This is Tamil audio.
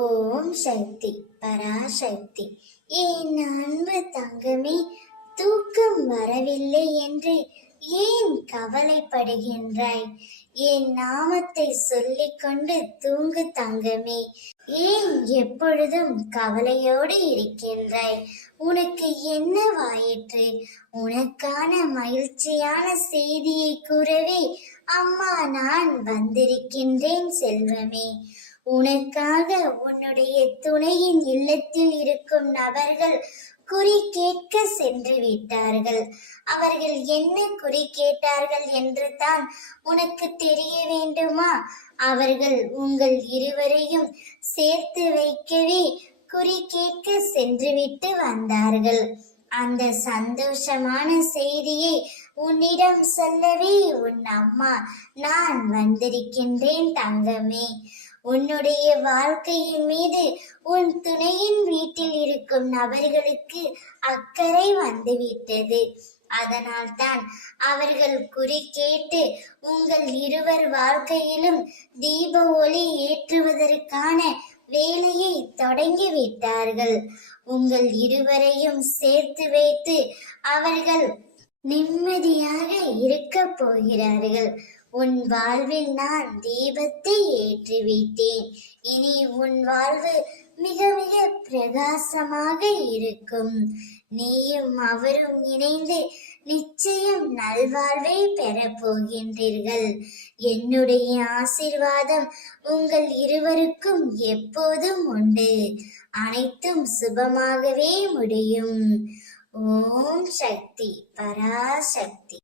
ஓம் சக்தி பராசக்தி. என் அன்பு தங்கமே, தூக்கம் வரவில்லை என்று ஏன் கவலைப்படுகின்றாய்? என் நாமத்தை சொல்லிக் கொண்டு தூங்கு தங்கமே. ஏன் எப்பொழுதும் கவலையோடு இருக்கின்றாய்? உனக்கு என்னவாயிற்று? உனக்கான மகிழ்ச்சியான செய்தியை கூறவே அம்மா நான் வந்திருக்கின்றேன் செல்வமே. உனக்காக உன்னுடைய துணையின் இல்லத்தில் இருக்கும் நபர்கள் குறி கேட்க சென்று விட்டார்கள். அவர்கள் என்ன குறி கேட்டார்கள் என்று தான் உனக்கு தெரிய வேண்டுமா? அவர்கள் உங்கள் இருவரையும் சேர்த்து வைக்கவே குறி கேட்க சென்றுவிட்டு வந்தார்கள். அந்த சந்தோஷமான செய்தியை உன்னிடம் சொல்லவே உன் அம்மா நான் வந்திருக்கின்றேன் தங்கமே. உன்னுடைய வாழ்க்கையின் மீது உன் துணையின் வீட்டில் இருக்கும் நபர்களுக்கு அக்கறை வந்துவிட்டது. அதனால் தான் அவர்கள் குறி கேட்டு உங்கள் இருவர் வாழ்க்கையிலும் தீப ஒளி ஏற்றுவதற்கான வேலையை தொடங்கிவிட்டார்கள். உங்கள் இருவரையும் சேர்த்து வைத்து அவர்கள் நிம்மதியாக இருக்க போகிறார்கள். உன் வாழ்வில் நான் தீபத்தை ஏற்றிவிட்டேன். இனி உன் வாழ்வு மிக மிக பிரகாசமாக இருக்கும். நீயும் அவரும் இணைந்து நிச்சயம் நல்வாழ்வை பெறப் போகின்றீர்கள். என்னுடைய ஆசீர்வாதம் உங்கள் இருவருக்கும் எப்போதும் உண்டு. அனைத்தும் சுபமாகவே முடியும். ஓம் சக்தி பராசக்தி.